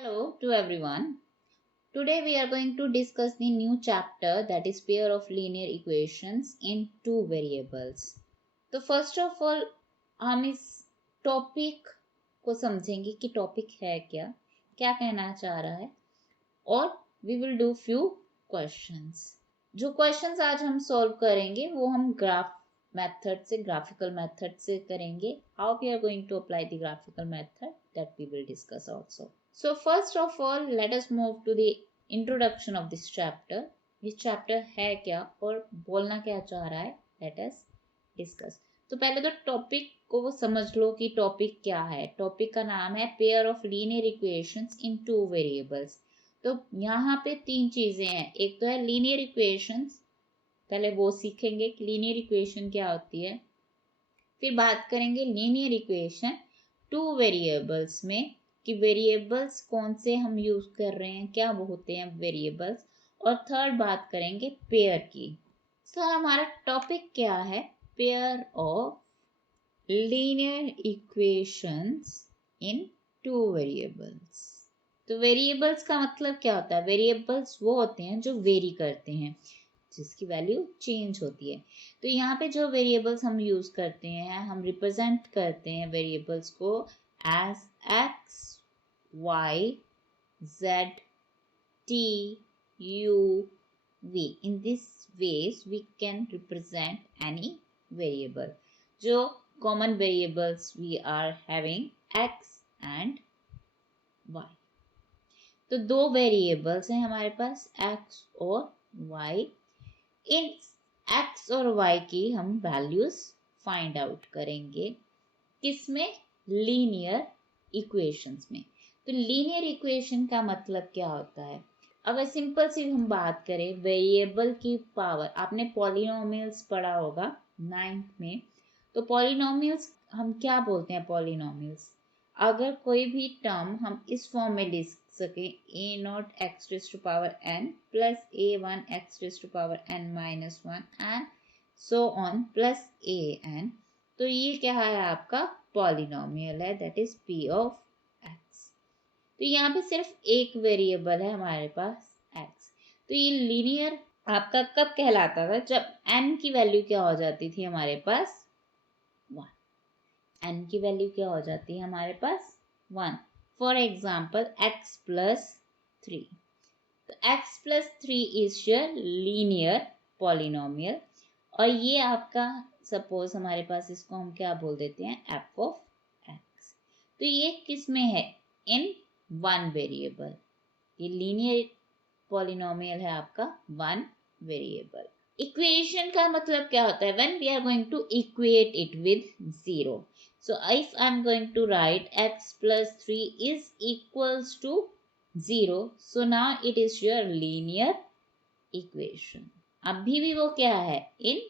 Hello to everyone. Today we are going to discuss the new chapter, that is pair of linear equations in two variables. तो first of all हम इस topic को समझेंगे कि topic है क्या क्या कहना चाह रहा है, और we will do few questions. जो क्वेश्चंस आज हम सॉल्व करेंगे वो हम ग्राफिकल मेथड से करेंगे. How we are going to apply the graphical method, that we will discuss also. So first of all, let us move to the introduction of this chapter. ये chapter है क्या और बोलना क्या चाह रहा है, let us discuss. तो पहले तो टॉपिक को वो समझ लो कि टॉपिक क्या है. टॉपिक का नाम है pair of linear equations in two variables. तो यहाँ पे तीन चीजें हैं. एक तो है लीनियर इक्वेशंस, पहले वो सीखेंगे कि लीनियर इक्वेशन क्या होती है. फिर बात करेंगे लीनियर इक्वेशन टू वेरिएबल्स में कि वेरिएबल्स कौन से हम यूज कर रहे हैं, क्या वो होते हैं वेरिएबल्स. और थर्ड बात करेंगे पेयर की. सो हमारा टॉपिक क्या है, pair of linear equations in two variables. तो वेरिएबल्स का मतलब क्या होता है. वेरिएबल्स वो होते हैं जो वेरी करते हैं, जिसकी वैल्यू चेंज होती है. तो यहाँ पे जो वेरिएबल्स हम यूज करते हैं, हम रिप्रेजेंट करते हैं वेरिएबल्स को as x, y, z, t, u, v. In this ways we can represent any variable. जो common variables we are having x and y. तो दो वेरिएबल्स हैं हमारे पास x और y. इन x और y की हम वैल्यूज फाइंड आउट करेंगे. किसमें, लीनियर इक्वेशंस में. तो लीनियर इक्वेशन का मतलब क्या होता है. अगर सिंपल सी हम बात करें, वेरिएबल की पावर, आपने पॉलिनोमियल्स पढ़ा होगा 9th में. तो पॉलिनोमियल्स हम क्या बोलते हैं, पॉलिनोमियल्स अगर कोई भी टर्म हम इस फॉर्म में लिख सके, a naught x raise to power n plus a one x raise to power n minus one and so on plus a n. तो ये क्या है, आपका पॉलिनोमियल है, that is p of x. तो यहाँ पे सिर्फ एक वेरिएबल है हमारे पास x. तो ये लीनियर आपका कब कहलाता था, जब n की वैल्यू क्या हो जाती थी हमारे पास 1. n की वैल्यू क्या हो जाती है हमारे पास 1. For example x plus 3. तो x plus 3 is your linear polynomial. और ये आपका सपोज हमारे पास इसको हम क्या बोल देते हैं, f ऑफ x. तो ये किस में है, इन वन वेरिएबल. ये लीनियर पॉलिनोमियल है आपका वन वेरिएबल. इक्वेशन का मतलब क्या होता है, when we are going to equate it with zero. So if I am going to write x plus 3 is equals to 0, so now it is your linear equation. अभी भी वो क्या है, इन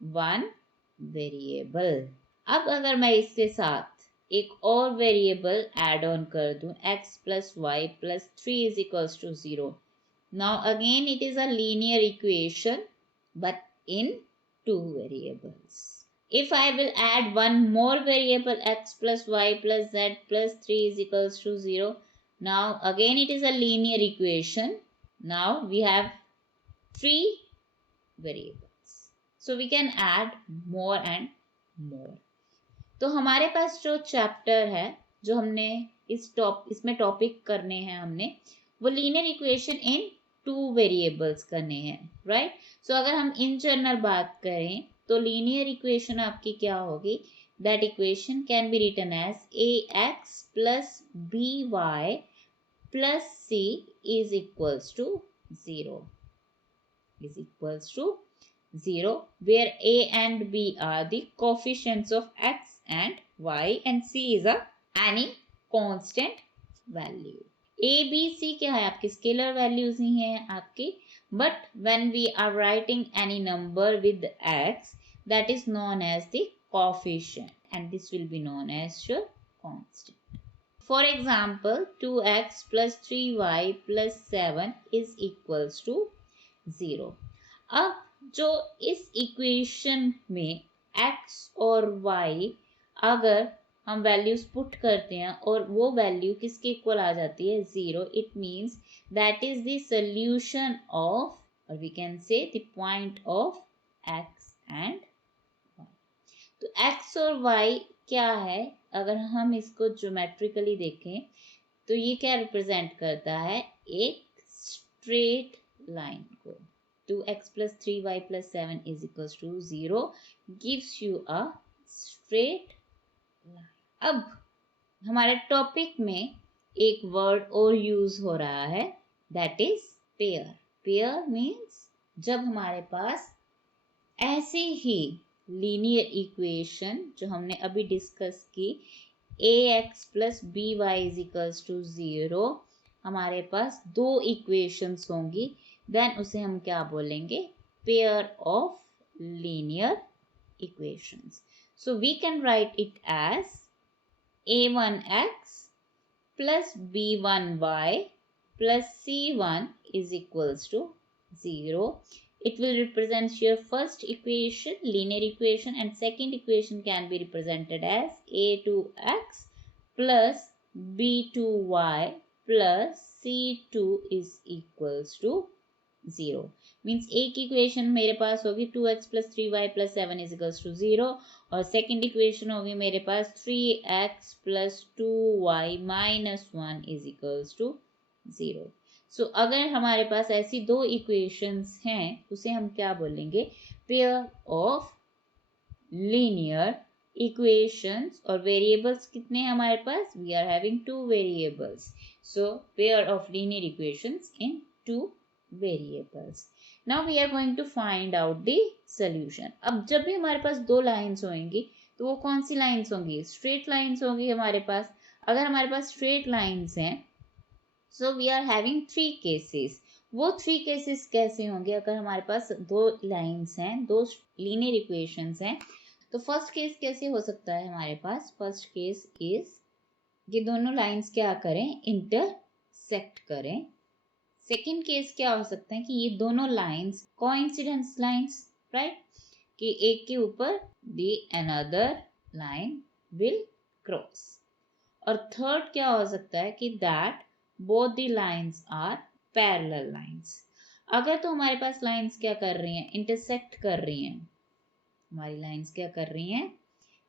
वन वेरिएबल. अब अगर मैं इसके साथ एक और वेरिएबल ऐड ऑन कर दूं, x plus y plus 3 is equals to 0. Now again it is a linear equation but in two variables. If I will add one more variable x plus y plus z plus 3 is equals to 0. Now again it is a linear equation. Now we have 3 variables. So we can add more and more. तो हमारे पास जो chapter है, जो हमने इसमें topic करने हैं हमने, वो linear equation in two variables करने हैं, राइट. सो अगर हम इन जनरल बात करें तो लीनियर इक्वेशन आपकी क्या होगी, that equation can be written as ax plus by plus c is equals to 0. Is equals to 0, where a and b are the coefficients of x and y and c is a any constant value. a b c क्या है, आपकी scalar values ही हैं आपकी. But when we are writing any number with x, that is known as the coefficient, and this will be known as your constant. For example, 2x plus 3y plus 7 is equals to 0. अब जो इस equation में x और y अगर हम values put करते हैं और वो वैल्यू किसके इक्वल आ जाती है, 0, it means that is the solution of, और we can say the point of x and y। तो x और y क्या है, अगर हम इसको ज्योमेट्रिकली देखें तो ये क्या रिप्रेजेंट करता है, एक स्ट्रेट लाइन को। 2x plus 3y plus 7 is equals to 0 gives you a straight line। अब हमारे टॉपिक में एक वर्ड और यूज हो रहा है, that is pair. Pair means जब हमारे पास ऐसी ही लीनियर इक्वेशन जो हमने अभी डिस्कस की, ax plus by is equals to 0, हमारे पास दो इक्वेशंस होंगी, देन उसे हम क्या बोलेंगे, pair of linear equations. So we can write it as a1x plus b1y plus c1 is equals to 0. It will represent your first equation, linear equation, and second equation can be represented as a2x plus b2y plus c2 is equals to 0. Means एक equation मेरे पास होगी 2x plus 3y plus 7 is equals to 0, और second equation होगी मेरे पास 3x plus 2y minus 1 is equals to 0. सो अगर हमारे पास ऐसी दो इक्वेशंस हैं उसे हम क्या बोलेंगे, पेयर ऑफ लीनियर इक्वेशंस। और वेरिएबल्स कितने हैं हमारे पास, we are having 2 variables, so pair of linear equations in 2 variables. Now we are going to find out the solution. अब जब भी हमारे पास दो लाइंस होंगी तो वो कौन सी लाइंस होंगी, स्ट्रेट लाइंस होंगी हमारे पास। अगर हमारे पास स्ट्रेट लाइंस हैं, so we are having 3 cases. वो 3 केसेस कैसे होंगे, अगर हमारे पास दो लाइंस हैं, दो लीनियर इक्वेशंस हैं, तो फर्स्ट केस कैसे हो सकता है हमारे पास, फर्स्ट केस इज ये दोनों लाइंस क्या करें, इंटरसेक्ट करें। सेकेंड केस क्या हो सकता है कि ये दोनों लाइंस कोइंसिडेंस लाइंस, राइट, कि एक के ऊपर the another line will cross. और थर्ड क्या हो सकता है कि that both the lines are parallel lines. अगर तो हमारे पास लाइंस क्या कर रही हैं, इंटरसेक्ट कर रही हैं, हमारी लाइंस क्या कर रही हैं,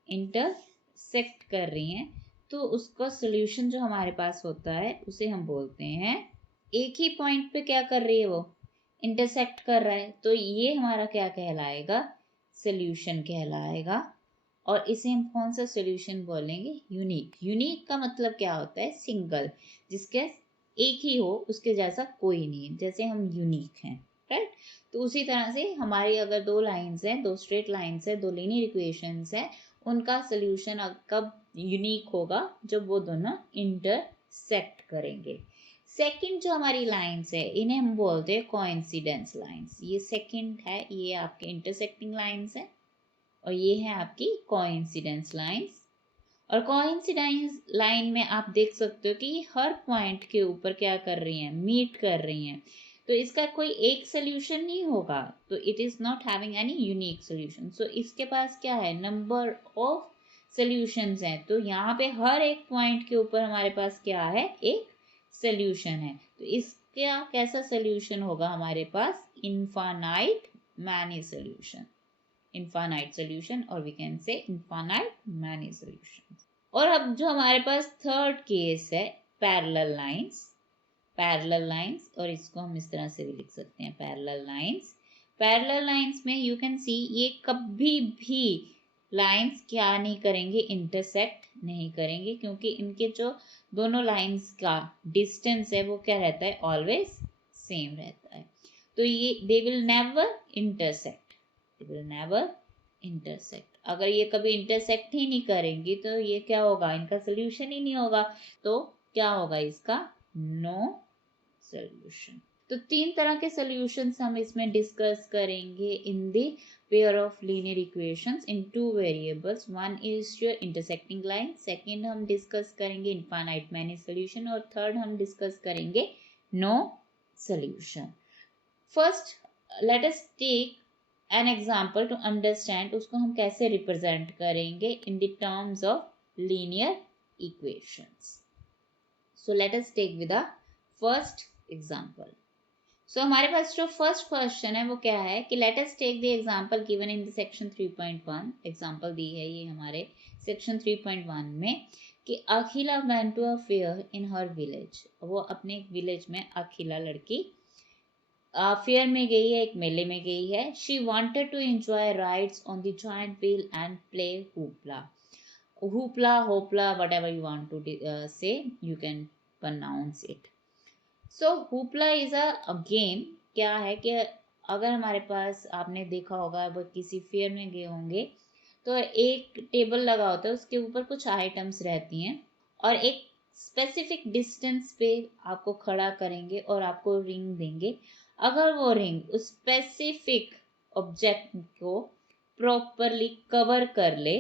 इंटरसेक्ट कर रही हैं, तो उसका सॉल्यूशन जो हमारे पास होता है उसे हम बोलते हैं, एक ही पॉइंट पे क्या कर रही है, वो इंटरसेक्ट कर रहा है, तो ये हमारा क्या कहलाएगा, सॉल्यूशन कहलाएगा। और इसे हम कौन सा सॉल्यूशन बोलेंगे, यूनिक। यूनिक का मतलब क्या होता है, सिंगल, जिसके एक ही हो, उसके जैसा कोई नहीं, जैसे हम यूनिक हैं, राइट। तो उसी तरह से हमारी अगर दो लाइंस हैं, दो स्ट्रेट लाइंस है, दो लीनियर इक्वेशंस है, उनका सॉल्यूशन कब यूनिक होगा, जब वो दोनों इंटरसेक्ट करेंगे। सेकंड जो हमारी लाइंस है, इन्हें हम बोलते हैं कोइंसिडेंस लाइंस। ये सेकंड है, ये आपके इंटरसेक्टिंग लाइंस है, और ये है आपकी कोइंसिडेंस लाइंस। और कोइंसिडेंस लाइन में आप देख सकते हो कि हर पॉइंट के ऊपर क्या कर रही हैं, मीट कर रही हैं, तो इसका कोई एक सोल्यूशन नहीं होगा, तो it is not having any unique solution. So इसके पास क्या है, नंबर ऑफ सोल्यूशंस हैं, तो यहाँ पे हर एक पॉइंट के ऊपर हमारे पास क्या है, एक सोल्यूशन है। तो इसका कैसा सोल्यूशन होगा हमारे पास, infinite many solution, infinite solution, और we can say infinite many solution. और अब जो हमारे पास थर्ड केस है, पैरेलल लाइंस, पैरेलल लाइंस, और इसको हम इस तरह से भी लिख सकते हैं, पैरेलल लाइंस। पैरेलल लाइंस में यू कैन सी ये कभी भी लाइंस क्या नहीं करेंगे, इंटरसेक्ट नहीं करेंगे, क्योंकि इनके जो दोनों लाइंस का डिस्टेंस है वो क्या रहता है, ऑलवेज सेम रहता है। तो ये they will never intersect, they will never intersect. अगर ये कभी इंटरसेक्ट ही नहीं करेंगी तो ये क्या होगा, इनका सोल्यूशन ही नहीं होगा, तो क्या होगा इसका, नो सोल्यूशन। तो 3 तरह के सॉल्यूशंस हम इसमें डिस्कस करेंगे in the pair of linear equations in 2 variables. One is your intersecting line, second हम डिस्कस करेंगे इनफाइनाइट मैनी सॉल्यूशन, और थर्ड हम डिस्कस करेंगे no solution. First let us take an example to understand उसको हम कैसे represent करेंगे in the terms of linear equations. So let us take with the first example. So हमारे पास जो फर्स्ट क्वेश्चन है वो क्या है कि let us take the example given in the section 3.1. Example दी है ये हमारे सेक्शन 3.1 में कि Akhila went to a fair in her village. वो अपने विलेज में अखिला लड़की फेयर में गई है, एक मेले में गई है. She wanted to enjoy rides on the joint wheel and play hoopla. Hoopla, hoopla, whatever you want to say, you can pronounce it. So hoopla is a game. क्या है कि अगर हमारे पास, आपने देखा होगा, वो किसी फेयर में गए होंगे तो एक टेबल लगा होता है, उसके ऊपर कुछ आइटम्स रहती हैं और एक स्पेसिफिक डिस्टेंस पे आपको खड़ा करेंगे और आपको रिंग देंगे. अगर वो रिंग उस स्पेसिफिक ऑब्जेक्ट को प्रॉपरली कवर कर ले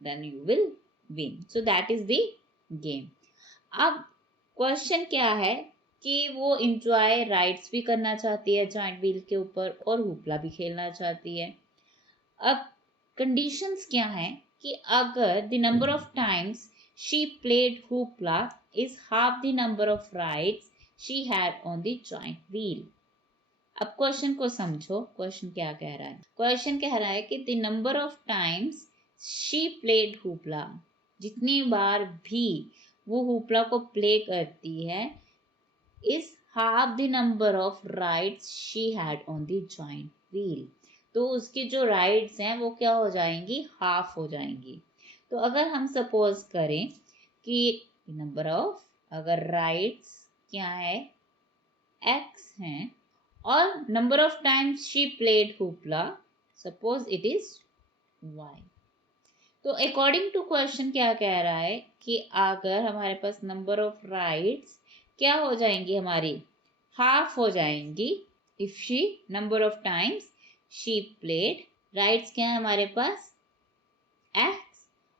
then you will win. So that is the game. अब क्वेश्चन क्या है कि वो इंजॉय राइड्स भी करना चाहती है जॉइंट व्हील के ऊपर और हुपला भी खेलना चाहती है. अब कंडीशंस क्या हैं कि अगर the number of times she played hoopla is half the number of rides she had on the joint wheel. अब क्वेश्चन को समझो. क्वेश्चन क्या कह रहा है? क्वेश्चन कह रहा है कि the number of times she played hoopla, जितनी बार भी वो हुपला को प्ले करती है, is half the number of rides she had on the joint wheel. तो उसकी जो राइड्स हैं वो क्या हो जाएंगी? हाफ हो जाएंगी. तो अगर हम सपोज करें कि नंबर ऑफ, अगर राइड्स क्या है? x हैं और number of times she played hoopla, suppose it is y. तो अकॉर्डिंग टू क्वेश्चन क्या कह रहा है कि अगर हमारे पास नंबर ऑफ राइड्स क्या हो जाएंगी? हमारी हाफ हो जाएंगी. If she, number of times she played, rights क्या है हमारे पास? x,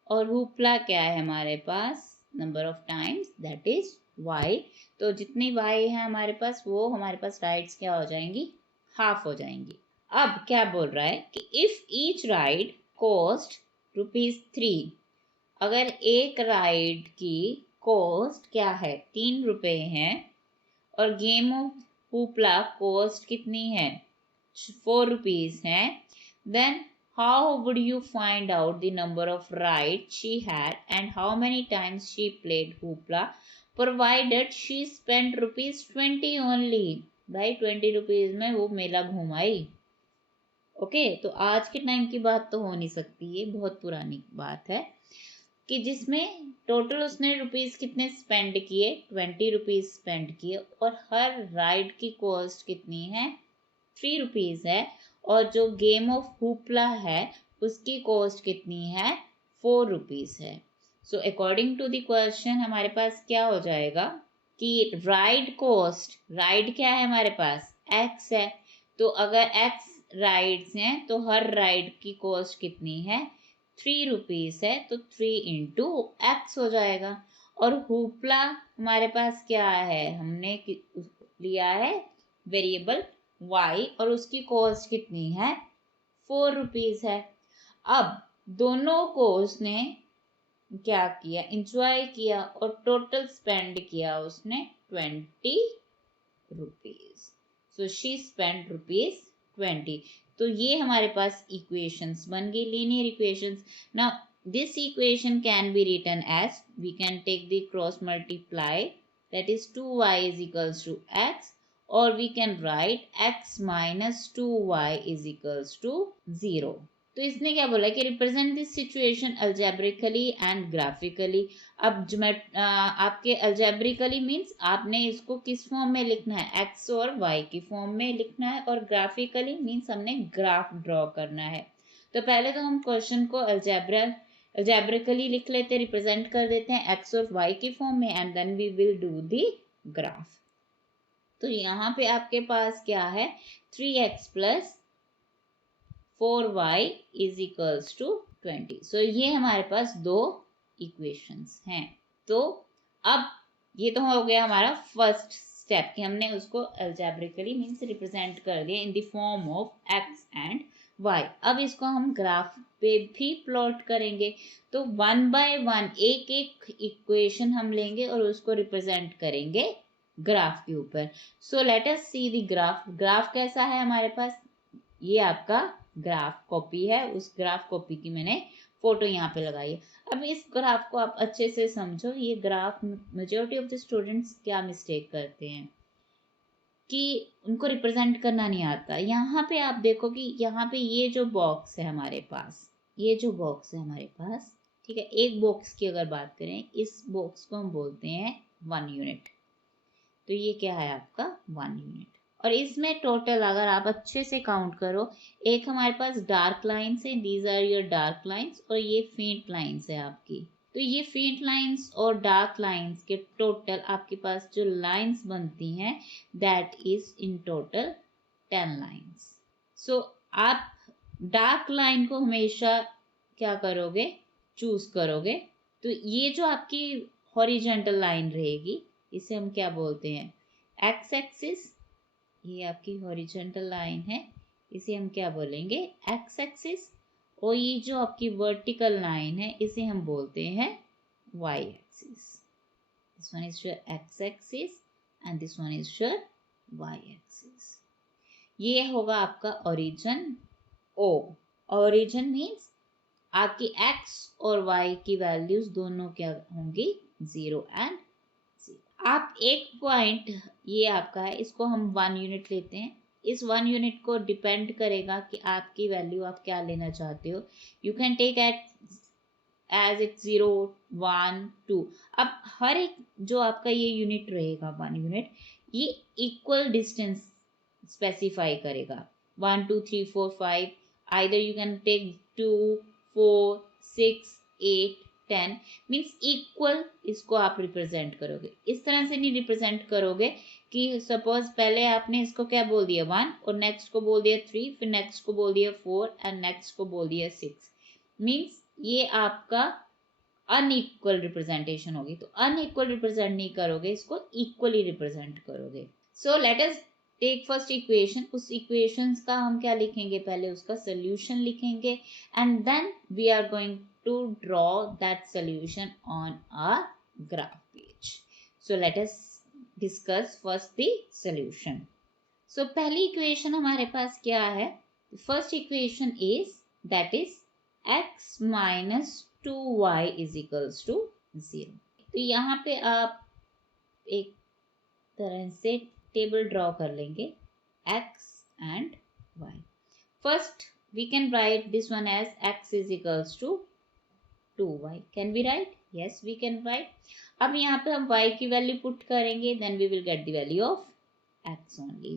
और हुपला क्या है हमारे पास? Number of times, that is y. तो जितनी y है हमारे पास, वो हमारे पास राइट्स क्या हो जाएंगी? हाफ हो जाएंगी. अब क्या बोल रहा है कि इफ ईच राइड कॉस्ट ₹3, अगर एक राइड की कॉस्ट क्या है? 3 रुपए है और गेम ऑफ हुपला कॉस्ट कितनी है? 4 रुपीज है. Then how would you find out the number of ride she had and how many times she played hoopla provided she spend ₹20 only. भाई 20 रुपीज में वो मेला घुमाई. ओके, तो आज के टाइम की बात तो हो नहीं सकती, ये बहुत पुरानी बात है कि जिसमें टोटल उसने रुपीस कितने स्पेंड किए? 20 रुपीज स्पेंड किए और हर राइड की कॉस्ट कितनी है? 3 रुपीज है. और जो गेम ऑफ हुपला है उसकी कॉस्ट कितनी है? 4 रुपीज है. So according to the question हमारे पास क्या हो जाएगा कि राइड कॉस्ट, राइड क्या है हमारे पास? x है. तो अगर x राइड्स हैं तो हर राइड की कॉस्ट कितनी है? 3 रुपीज है. तो 3 इंटू एक्स हो जाएगा. और हुपला हमारे पास क्या है? हमने लिया है वेरिएबल y और उसकी कॉस्ट कितनी है? 4 रुपीज है. अब दोनों को उसने क्या किया? इंजॉय किया और टोटल स्पेंड किया उसने 20 रुपीज. So she spend ₹20. तो ये हमारे पास इक्वेशंस बन गई, linear equations. Now this equation can be written as, we can take the cross multiply, that is 2y is equals to x, और we can write x minus 2y is equals to 0. तो इसने क्या बोला कि represent this situation algebraically and graphically. अब आपके algebraically means आपने इसको किस फॉर्म में लिखना है? x और y की फॉर्म में लिखना है. और ग्राफिकली मीन्स हमने ग्राफ ड्रॉ करना है. तो पहले तो हम क्वेश्चन को अल्जेब्रिकली लिख लेते, रिप्रेजेंट कर देते हैं x और y की फॉर्म में, and then we will do the graph. तो यहाँ पे आपके पास क्या है? 3x plus 4y is equals to 20. सो ये हमारे पास दो इक्वेशंस हैं. तो अब ये तो हो गया हमारा फर्स्ट स्टेप कि हमने उसको अल्जेब्रिकली मीन्स रिप्रेजेंट कर दिया इन the form of x and y। अब इसको हम ग्राफ पे भी प्लॉट करेंगे, तो 1 बाय 1 एक एक इक्वेशन हम लेंगे और उसको रिप्रेजेंट करेंगे ग्राफ के ऊपर। सो let us see the graph. Graph कैसा है हमारे पास, ये आपका ग्राफ कॉपी है, उस ग्राफ कॉपी की मैंने फोटो यहाँ पे लगाई है। अब इस ग्राफ को आप अच्छे से समझो। ये graph majority of the students क्या मिस्टेक करते हैं कि उनको रिप्रेजेंट करना नहीं आता। यहाँ पे आप देखो कि यहाँ पे ये जो बॉक्स है हमारे पास, ये जो बॉक्स है हमारे पास, ठीक है, एक बॉक्स की अगर बात करें, इस बॉक्स को हम बोलते हैं 1 यूनिट। तो ये क्या है आपका 1 यूनिट। और इसमें टोटल अगर आप अच्छे से काउंट करो, एक हमारे पास डार्क लाइन्स है, these are your dark lines, और ये फेंट लाइन्स है आपकी। तो ये फेंट लाइन्स और डार्क लाइन्स के टोटल आपके पास जो लाइन्स बनती हैं, that is in total 10 lines. So आप डार्क लाइन को हमेशा क्या करोगे, चूज करोगे। तो ये जो आपकी हॉरिजॉन्टल लाइन रहेगी, इसे हम क्या बोलते हैं, एक्स एक्सिस। ये आपकी हॉरिजॉन्टल लाइन है, इसे हम क्या बोलेंगे, एक्स एक्सिस। और ये जो आपकी वर्टिकल लाइन है, इसे हम बोलते हैं y axis. This one is your x axis and this one is your y axis. ये होगा आपका ओरिजिन ओ। ओरिजिन मीन्स आपकी एक्स और वाई की वैल्यूज दोनों क्या होंगी, 0 एंड 0। आप एक पॉइंट, ये आपका है, इसको हम 1 यूनिट लेते हैं। इस 1 यूनिट को डिपेंड करेगा कि आपकी वैल्यू आप क्या लेना चाहते हो। You can take as it 0, 1, 2। अब हर एक जो आपका ये यूनिट रहेगा 1 यूनिट, ये इक्वल डिस्टेंस स्पेसिफाई करेगा। 1, 2, 3, 4, 5, either you can take 2, 4, 6, 8, 10 means equal. इसको आप रिप्रेजेंट करोगे, इस तरह से नहीं रिप्रेजेंट करोगे कि सपोज पहले आपने इसको क्या बोल दिया 1, और नेक्स्ट को बोल दिया 3, फिर नेक्स्ट को बोल दिया 4 एंड नेक्स्ट को बोल दिया 6। मीन्स ये आपका अनइक्वल रिप्रेजेंटेशन होगी। तो अनइक्वल रिप्रेजेंट नहीं करोगे, इसको इक्वली रिप्रेजेंट करोगे। So let us take first equation. उस इक्वेशंस का हम क्या लिखेंगे, पहले उसका सोल्यूशन लिखेंगे and then we are going to draw that solution on our graph page. So let us discuss first the solution. So पहली इक्वेशन हमारे पास क्या है, first equation is that is x minus 2y is equals to 0। तो यहाँ पे आप एक तरह से टेबल ड्रॉ कर लेंगे x and y। First we can write this one as x is equals to 2y। Can we write? Yes, we can write. अब यहाँ पे हम y की वैल्यू पुट करेंगे, then we will get the value of x only।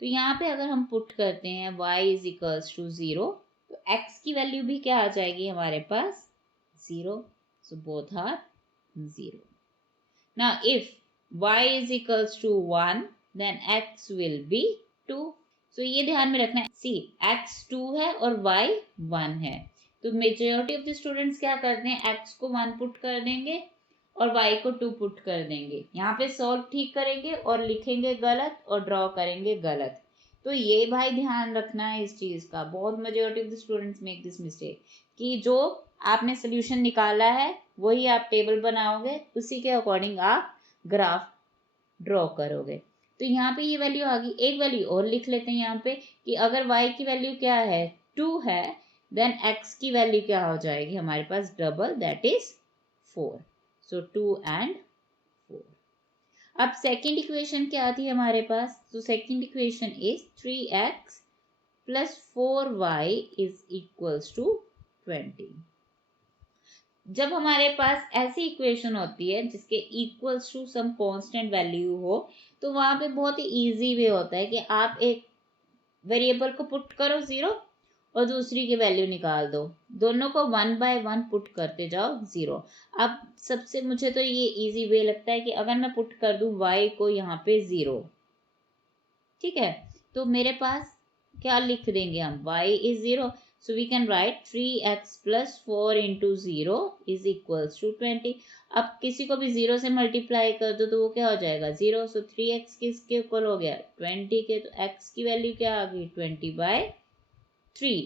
तो यहाँ पे अगर हम पुट करते हैं y is equals to 0, तो x की वैल्यू भी क्या आ जाएगी हमारे पास, 0। So both are 0। Now if y is equals to 1, then x will be 2। So ये ध्यान में रखना है, see x 2 है और y 1 है। तो मेजॉरिटी ऑफ द स्टूडेंट्स क्या करते हैं, x को 1 पुट कर देंगे और y को 2 पुट कर देंगे। यहाँ पे सॉल्व ठीक करेंगे और लिखेंगे गलत और ड्रॉ करेंगे गलत। तो ये भाई ध्यान रखना है इस चीज़ का। बहुत majority of the students make this mistake कि जो आपने सोल्यूशन निकाला है वही आप टेबल बनाओगे, उसी के अकॉर्डिंग आप ग्राफ ड्रॉ करोगे। तो यहाँ पे ये वैल्यू आ गई। एक वैल्यू और लिख लेते हैं यहाँ पे कि अगर y की वैल्यू क्या है, 2 है, देन x की वैल्यू क्या हो जाएगी हमारे पास, double, that is 4। So 2 and 4। अब सेकेंड इक्वेशन क्या आती है हमारे पास, तो second equation is 3x plus 4y is equals to 20। जब हमारे पास ऐसी इक्वेशन होती है जिसके equals to some constant value हो, तो वहां पे बहुत ही इजी वे होता है कि आप एक वेरिएबल को पुट करो 0 और दूसरी की वैल्यू निकाल दो, दोनों को 1 by 1 पुट करते जाओ 0। अब सबसे मुझे तो ये इजी वे लगता है कि अगर मैं पुट कर दूं y को यहाँ पे 0, ठीक है, तो मेरे पास क्या लिख देंगे हम, y is 0। So we can write 3x plus 4 into 0 is equals to 20। अब किसी को भी 0 से मल्टीप्लाई कर दो तो वो क्या हो जाएगा, 0। सो 3x किसके इक्वल हो गया, 20 के। तो x की वैल्यू क्या आ गई, 20 by 3,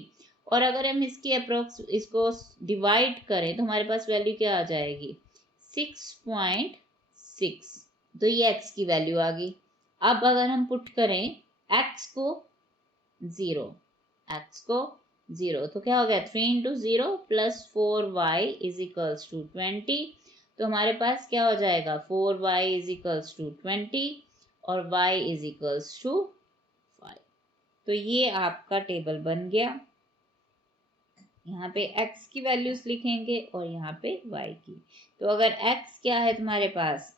और अगर हम इसकी अप्रोक्स इसको डिवाइड करें तो हमारे पास वैल्यू क्या आ जाएगी 6.6। तो ये x की वैल्यू आ गई। अब अगर हम पुट करें x को 0, x को 0, तो क्या हो गया 3 into 0 plus 4y is equals to 20। तो हमारे पास क्या हो जाएगा 4y इज इक्वल्स टू 20 और y इज इक्वल्स टू 5। तो ये आपका टेबल बन गया। यहाँ पे x की वैल्यूज लिखेंगे और यहाँ पे y की। तो अगर x क्या है तुम्हारे पास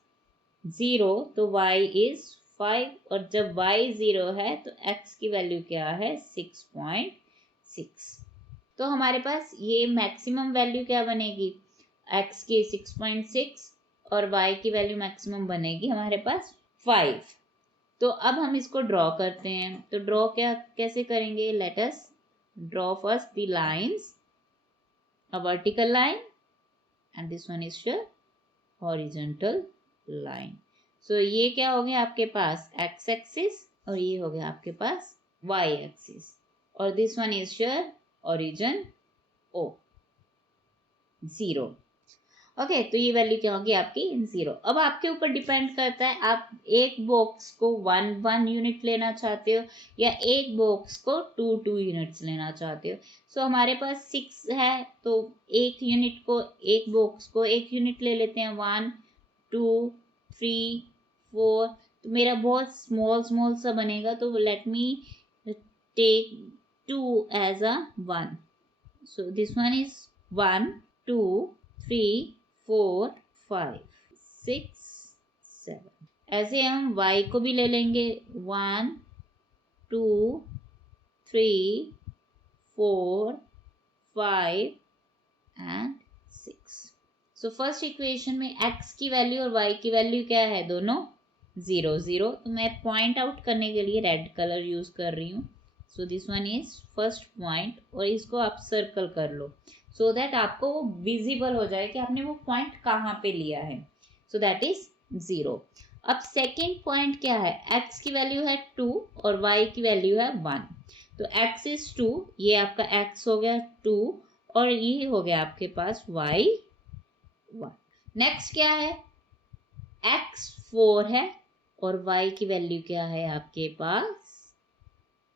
0 तो y इज 5, और जब y 0 है तो x की वैल्यू क्या है 6.6। तो हमारे पास ये मैक्सिमम वैल्यू क्या बनेगी x की 6.6 और y की वैल्यू मैक्सिमम बनेगी हमारे पास 5। तो अब हम इसको ड्रॉ करते हैं। तो ड्रॉ कैसे करेंगे, late us draw first the lines, a vertical line and this one is your horizontal line. So ये क्या हो गया आपके पास x axis और ये हो गया आपके पास y axis, और this one is your origin O 0। Okay, तो ये वैल्यू क्या होगी आपकी 0। अब आपके ऊपर डिपेंड करता है आप एक बॉक्स को 1 यूनिट लेना चाहते हो या एक बॉक्स को 2 यूनिट्स लेना चाहते हो। सो हमारे पास 6 है तो एक यूनिट को एक बॉक्स को 1 यूनिट ले लेते हैं 1 2 3 4। तो मेरा बहुत स्मॉल सा बनेगा, तो let me take 2 as a 1। So this one is 1 2 3 4 5 6 7। ऐसे हम y को भी ले लेंगे 1 2 3 4 5 एंड 6। सो फर्स्ट इक्वेशन में x की वैल्यू और y की वैल्यू क्या है, दोनों 0 0। तो मैं पॉइंट आउट करने के लिए रेड कलर यूज कर रही हूँ। सो this one is first point, और इसको आप सर्कल कर लो सो दैट आपको वो विजिबल हो जाए कि आपने वो पॉइंट कहाँ पे लिया है। सो दैट इज 0। अब सेकेंड पॉइंट क्या है, x की वैल्यू है 2 और y की वैल्यू है 1। तो x इज 2, ये आपका x हो गया 2 और ये हो गया आपके पास y 1। नेक्स्ट क्या है, x 4 है और y की वैल्यू क्या है आपके पास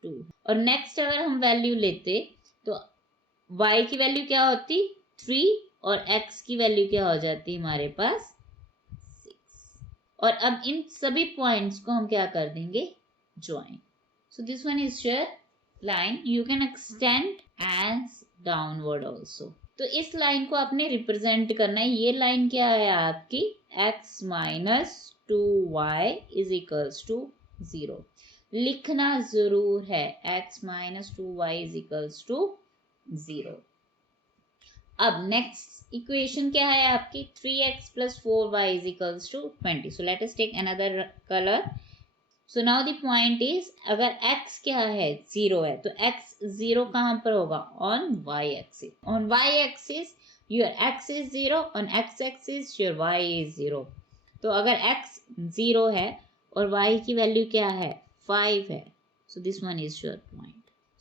2। और नेक्स्ट अगर हम वैल्यू लेते तो y की वैल्यू क्या होती 3 और x की वैल्यू क्या हो जाती हमारे पास 6। और अब इन सभी पॉइंट्स को हम क्या कर देंगे join. So this one is your line, you can extend as downward also. तो इस लाइन को आपने रिप्रेजेंट करना है। ये लाइन क्या है आपकी x minus 2y is equals to 0। लिखना जरूर है x minus 2y is equals to 0। अब नेक्स्ट इक्वेशन क्या है आपकी 3x plus 4y is equals to 20। So let us take another colour. So now the point is अगर x क्या है 0 है तो x 0 कहाँ पर होगा on y axis. On y axis your x is 0, on x axis your y is 0। तो अगर x 0 है और y की वैल्यू क्या है 5 है, so this one is your point.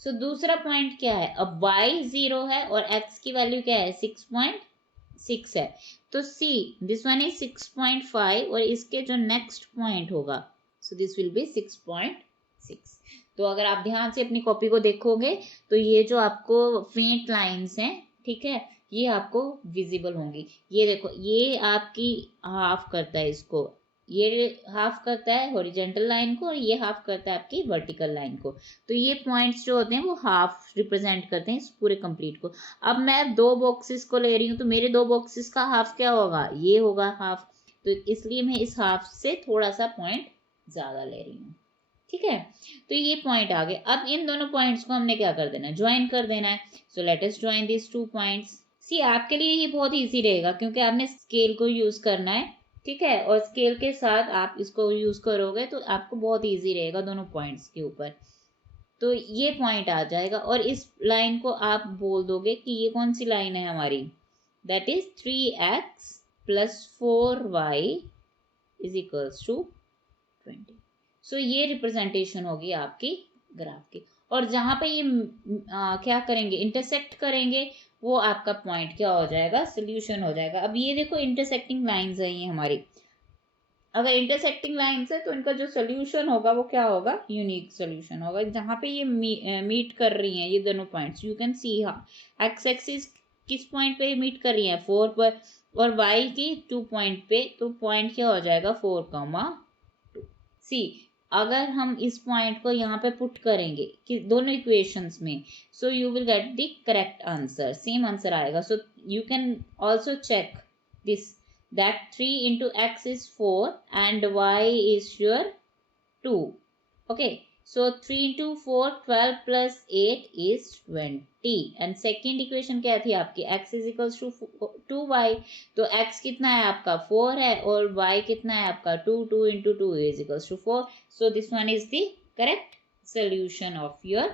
सो दूसरा पॉइंट क्या है, अब y 0 है और x की वैल्यू क्या है 6.6 है, तो c दिस वन इज 6.5 और इसके जो नेक्स्ट पॉइंट होगा सो दिस विल बी 6.6। तो अगर आप ध्यान से अपनी कॉपी को देखोगे तो ये जो आपको फेंट लाइंस हैं, ठीक है, ये आपको विजिबल होंगी। ये देखो ये आपकी हाफ करता है इसको, ये हाफ करता है हॉरिजॉन्टल लाइन को और ये हाफ करता है आपकी वर्टिकल लाइन को। तो ये पॉइंट्स जो होते हैं वो हाफ रिप्रेजेंट करते हैं इस पूरे कंप्लीट को। अब मैं 2 बॉक्सेस को ले रही हूँ तो मेरे 2 बॉक्सेस का हाफ क्या होगा, ये होगा हाफ। तो इसलिए मैं इस हाफ से थोड़ा सा पॉइंट ज्यादा ले रही हूँ, ठीक है। तो ये पॉइंट आ गए। अब इन दोनों पॉइंट्स को हमने क्या कर देना है, ज्वाइन कर देना है। So let us join this 2 points. See आपके लिए ये बहुत ईजी रहेगा क्योंकि आपने स्केल को यूज करना है, ठीक है, और स्केल के साथ आप इसको यूज करोगे तो आपको बहुत इजी रहेगा दोनों पॉइंट्स के ऊपर। तो ये पॉइंट आ जाएगा और इस लाइन को आप बोल दोगे कि ये कौन सी लाइन है हमारी, that is 3x plus 4y is equals to 20। सो ये रिप्रेजेंटेशन होगी आपकी ग्राफ की। और जहां पे ये क्या करेंगे, इंटरसेक्ट करेंगे, वो आपका पॉइंट क्या हो जाएगा, सोल्यूशन हो जाएगा। अब ये देखो इंटरसेक्टिंग लाइंस है ये हमारी, अगर इंटरसेक्टिंग लाइंस है तो इनका जो सोल्यूशन होगा वो क्या होगा, यूनिक सोल्यूशन होगा। जहां पे ये मीट कर रही हैं ये दोनों पॉइंट्स, यू कैन सी हाँ एक्स एक्सिस किस पॉइंट पे मीट कर रही है 4 पर, और वाई की 2 पॉइंट पे, तो पॉइंट क्या हो जाएगा 4, सी। अगर हम इस पॉइंट को यहाँ पे पुट करेंगे कि दोनों इक्वेशंस में, so you will get the correct answer, same answer आएगा। So you can also check this that 3 into x is 4 and y is your 2. Okay, so 3 into 4 12 plus 8 is 20 and second equation क्या थी आपकी, x is equals to 2y, तो x कितना है आपका 4 है और y कितना है आपका 2, 2 into 2 is equals to 4, so this one is the correct solution of your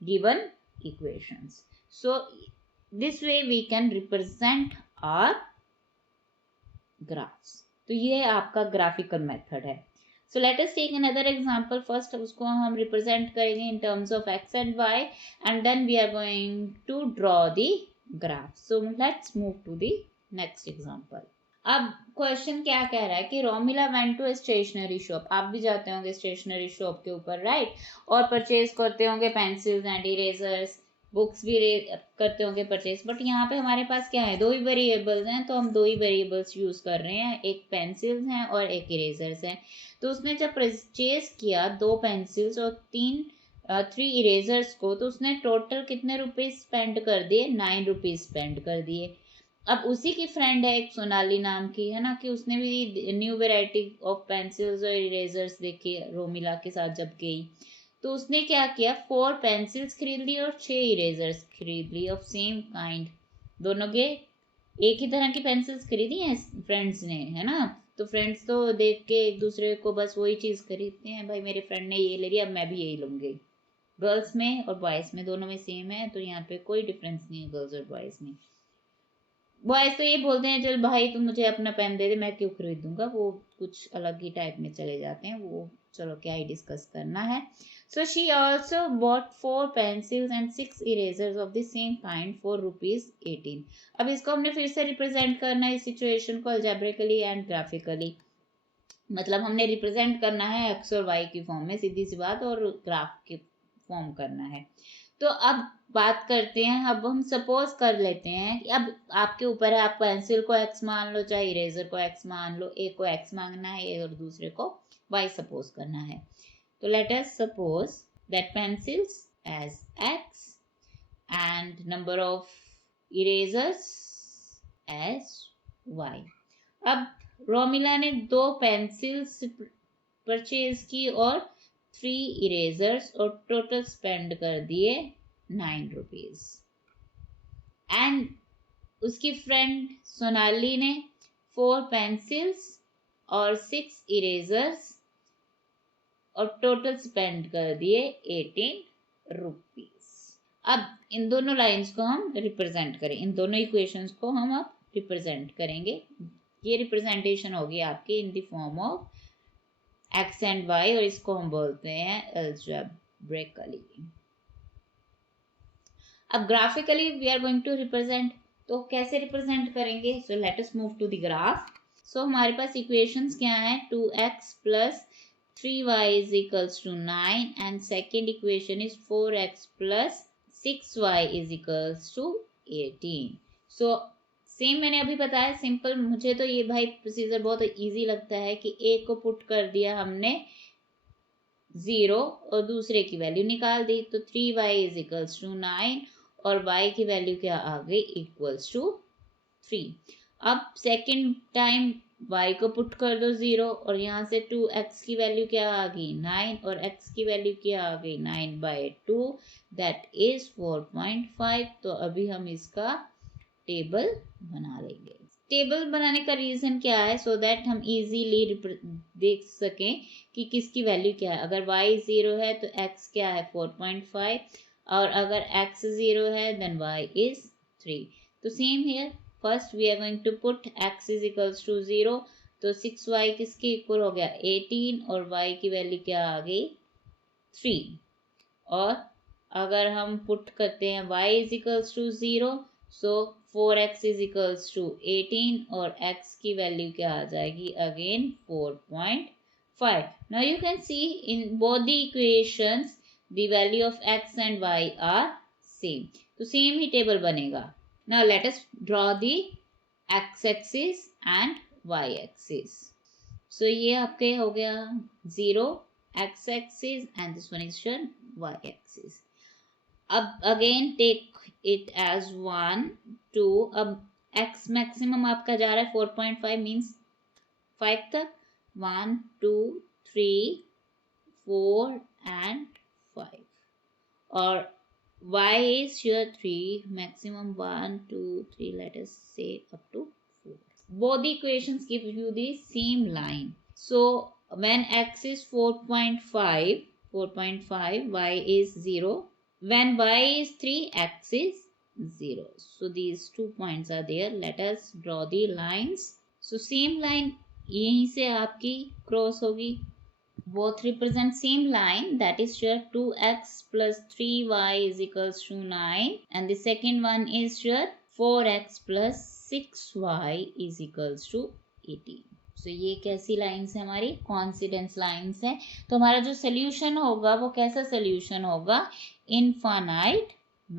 given equations. So this way we can represent our graphs. तो ये आपका ग्राफिकल मेथड है। So let us take another example. First उसको हम represent करेंगे in terms of x and y and then we are going to draw the graph. So let's move to the next example. अब question क्या कह रहा है कि Romila went to a stationery shop. आप भी जाते होंगे स्टेशनरी शॉप के ऊपर, राइट, और परचेज करते होंगे पेंसिल्स एंड इरेजर्स, बुक्स भी करते होंगे परचेज। बट यहाँ पे हमारे पास क्या है, दो ही वेरिएबल्स हैं, तो हम दो ही वेरिएबल्स यूज कर रहे हैं, एक पेंसिल्स हैं और एक इरेजर्स हैं। तो उसने जब परचेज किया 2 पेंसिल्स और 3 इरेजर्स को, तो उसने टोटल कितने रुपीज स्पेंड कर दिए, 9 रुपीज स्पेंड कर दिए। अब उसी की फ्रेंड है एक सोनाली नाम की, है ना, कि उसने भी न्यू वेराइटी ऑफ पेंसिल्स और इरेजर्स देखे रोमिला के साथ जब गई। तो उसने क्या किया, 4 पेंसिल्स खरीद ली और 6 इरेजर्स खरीद ली ऑफ सेम काइंड। दोनों के एक ही तरह की पेंसिल्स खरीदी हैं फ्रेंड्स ने, है ना। तो फ्रेंड्स तो देख के एक दूसरे को बस वही चीज खरीदते हैं, भाई मेरे फ्रेंड ने ये ले लिया अब मैं भी यही लूंगी। गर्ल्स में और बॉयज में दोनों में सेम है, तो यहाँ पे कोई डिफरेंस नहीं है गर्ल्स और बॉयज में। बॉयज तो ये बोलते हैं चल भाई तुम मुझे अपना पेन दे दे मैं क्यों खरीदूंगा, वो कुछ अलग ही टाइप में चले जाते हैं, वो चलो क्या ही डिस्कस करना है। So she also bought 4 pencils and 6 erasers of the same kind for ₹18. अब इसको हमने फिर से रिप्रेजेंट करना है इस सिचुएशन को algebraically and graphically। मतलब हमने रिप्रेजेंट करना है एक्स और वाई की फॉर्म में, सीधी सी बात, और ग्राफ के फॉर्म करना है। तो अब बात करते हैं, अब हम सपोज कर लेते हैं कि अब आपके ऊपर है, आप पेंसिल को एक्स मान लो चाहे इरेजर को एक्स मान लो, एक को एक्स मांगना है और दूसरे को वाई सपोज करना है। So let us suppose that pencils as x and number of erasers as y. अब रोमिला ने 2 पेंसिल्स परचेज की और 3 इरेजर्स और टोटल स्पेंड कर दिए 9 रुपीज। एंड उसकी फ्रेंड सोनाली ने 4 पेंसिल्स और 6 इरेजर्स और टोटल स्पेंड कर दिए 18 रुपीज। अब इन दोनों लाइंस को हम रिप्रेजेंट करें, इन दोनों इक्वेशंस को हम अब रिप्रेजेंट करेंगे। ये रिप्रेजेंटेशन होगी आपकी in the form of x and y, और इसको हम बोलते हैं अलजेब्रिकली। अब graphically we are going to represent, तो कैसे रिप्रेजेंट करेंगे, so let us move to the graph. So हमारे पास इक्वेशंस क्या है, 2x plus 3y is equals to 9 and second equation is 4x plus 6y is equals to 18. So same मैंने अभी बताया सिंपल, मुझे तो ये भाई प्रोसीजर बहुत इजी लगता है कि एक को पुट कर दिया हमने 0 और दूसरे की वैल्यू निकाल दी, तो 3y is equals to 9 और y की वैल्यू क्या आ गई, इक्वल्स टू 3। अब सेकेंड टाइम y को पुट कर दो 0 और यहाँ से 2x की वैल्यू क्या आ गई 9 और x की वैल्यू क्या आ गई 9/2 दैट इज 4.5। तो अभी हम इसका टेबल बना लेंगे। टेबल बनाने का रीजन क्या है, सो दैट हम इजीली देख सकें कि किसकी वैल्यू क्या है। अगर y 0 है तो x क्या है 4.5 और अगर x 0 है देन y is 3। तो same here first we are going to put x is equals to 0, तो 6y किसके इक्वल हो गया 18 और y की वैल्यू क्या आ गई 3। और अगर हम पुट करते हैं y is equals to 0, so 4x is equals to 18 और x की वैल्यू क्या आ जाएगी again 4.5. Now you can see in both the equations the value of x and y are same, तो सेम ही टेबल बनेगा. Now let us draw the x axis and y axis. So ये आपके हो गया 0 x axis and this one is your y axis. अब again take it as 1 2. अब x maximum आपका जा रहा है 4.5 means 5 तक. 1 2 3 4 and 5 और y is your 3 maximum 1 2 3 let us say up to 4. Both the equations give you the same line. So when x is 4.5, y is 0. When y is 3, x is 0. So these 2 points are there. Let us draw the lines. So same line यहीं से आपकी cross होगी. Both represent same line, that is your 2x plus 3y is equals to 9, and the second one is your 4x plus 6y is equals to 18. So ये कैसी lines है हमारी coincidence lines है. तो हमारा जो सोल्यूशन होगा वो कैसा सोल्यूशन होगा, infinite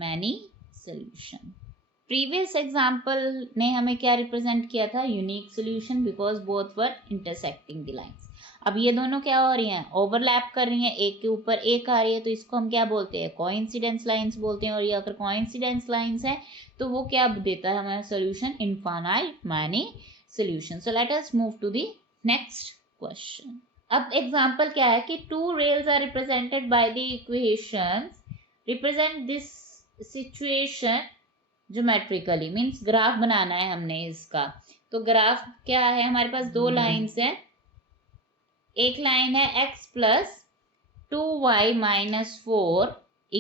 many solution. Previous example ने हमें क्या रिप्रेजेंट किया था, unique solution, because both were intersecting the lines. अब ये दोनों क्या हो रही हैं, ओवरलैप कर रही हैं, एक के ऊपर एक आ रही है, तो इसको हम क्या बोलते हैं, कोइंसिडेंस लाइन्स बोलते हैं. और ये अगर कोइंसिडेंस लाइन्स है तो वो क्या देता है हमारा solution, infinite many solution. So let us move to the next question. अब एग्जाम्पल क्या है कि two rails are represented by the equations represent this situation geometrically, means graph बनाना है हमने इसका. तो ग्राफ क्या है, हमारे पास दो लाइन्स है. एक लाइन है x plus 2y minus 4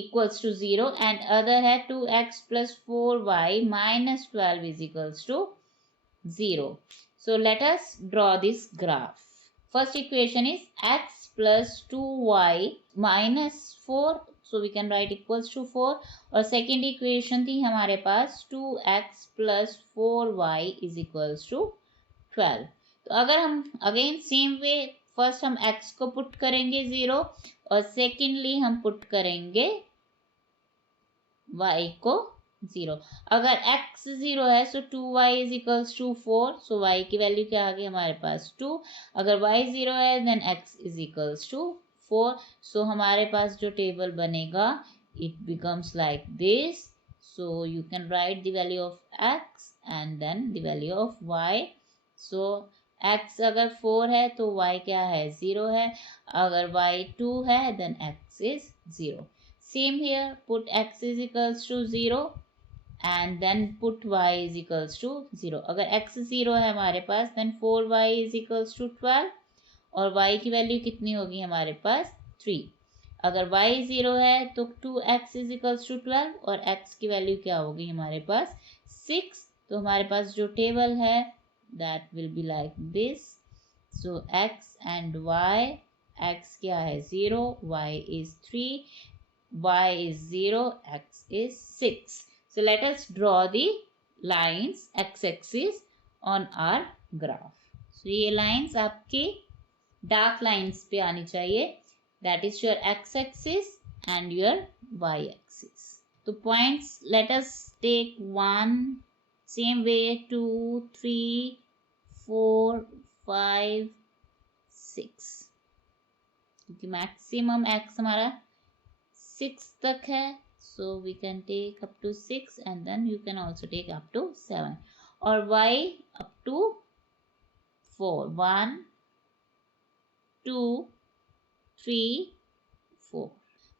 equals to 0 and other है 2x plus 4y minus 12 is equals to 0. So let us draw this graph. First equation is x plus 2y minus 4. So we can write equals to 4. और second equation थी हमारे पास 2x plus 4y is equals to 12. तो अगर हम again same way first हम x को put करेंगे 0 और secondly हम पुट करेंगे y को 0. अगर x 0 है so 2y is equals to 4. So y की वैल्यू क्या आ गई हमारे पास 2. अगर y 0 है then x is equals to 4. So हमारे पास जो टेबल बनेगा it becomes like this. So you can write the value of x and then the value of y. So x अगर 4 है तो y क्या है 0 है. अगर y 2 है then x is 0. Same here, put x is equals to 0 and then put y is equals to 0. अगर x 0 है हमारे पास then 4y is equals to 12 और y की वैल्यू कितनी होगी हमारे पास 3. अगर y 0 है तो 2x is equals to 12 और x की वैल्यू क्या होगी हमारे पास 6. तो हमारे पास जो टेबल है that will be like this. So x and y, x क्या है 0, y is 3, y is 0, x is 6. So let us draw the lines x-axis on our graph. So ये lines आपके dark lines पे आनी चाहिए. That is your x-axis and your y-axis. So points, let us take 1, same way 2, 3, 4, 5, 6. क्योंकि maximum x हमारा 6 तक है. So we can take up to 6 and then you can also take up to 7 और y up to 4. 1 2 3 4.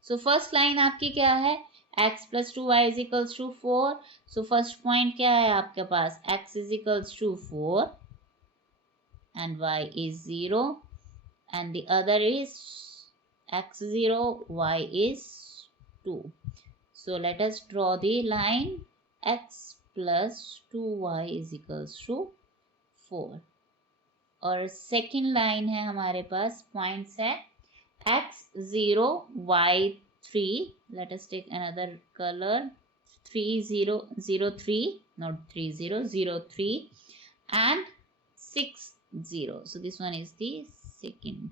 So first line आपकी क्या है, x plus 2y is equals to 4. So first point क्या है आपके पास, x is equals to 4 and y is 0 and the other is x 0, y is 2. So let us draw the line x plus 2y is equals to 4. और second line है हमारे पास, points है x 0, y 3. Let us take another color. 3003, not 3003, and 60. So this one is the second.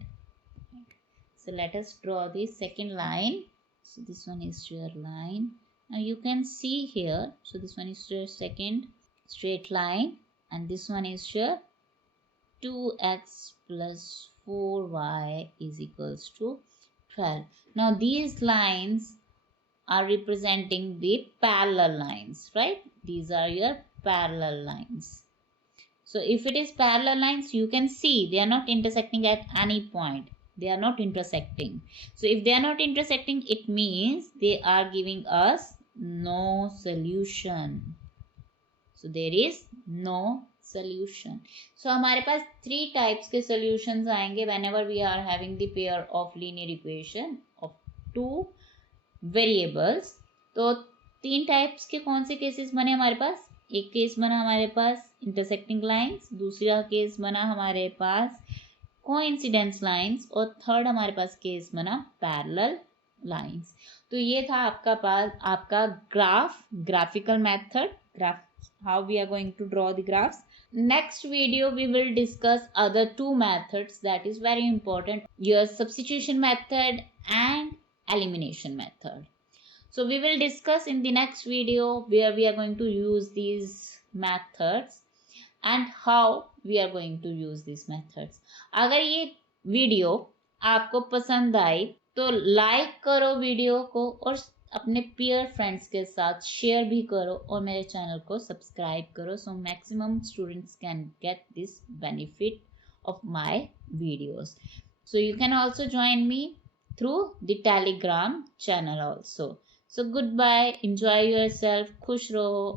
So let us draw the second line. So this one is your line. Now you can see here. So this one is your second straight line, and this one is your 2x plus 4y is equals to 12. Now these lines are representing the parallel lines, right? These are your parallel lines. So if it is parallel lines, you can see they are not intersecting at any point. They are not intersecting. So if they are not intersecting, it means they are giving us no solution. So there is no solution. So हमारे पास 3 types के solutions आएंगे whenever we are having the pair of linear equation of 2 variables. तो 3 types के कौन से cases बने हमारे पास? एक केस बना हमारे पास इंटरसेक्टिंग लाइंस, दूसरा केस बना हमारे पास कोइंसिडेंस लाइंस, और थर्ड हमारे पास केस बना पैरेलल लाइंस। तो ये था आपका graphical method, how we are going to draw the graphs. Next video we will discuss other 2 methods, that is very important, your substitution method and elimination method. So we will discuss in the next video where we are going to use these methods and how we are going to use these methods. अगर ये video आपको पसंद आई तो like करो video को, और अपने peer friends के साथ शेयर भी करो, और मेरे चैनल को सब्सक्राइब करो, so maximum students can get this benefit of my videos. So you can also join me through the Telegram channel also. So goodbye, enjoy yourself, खुश रहो.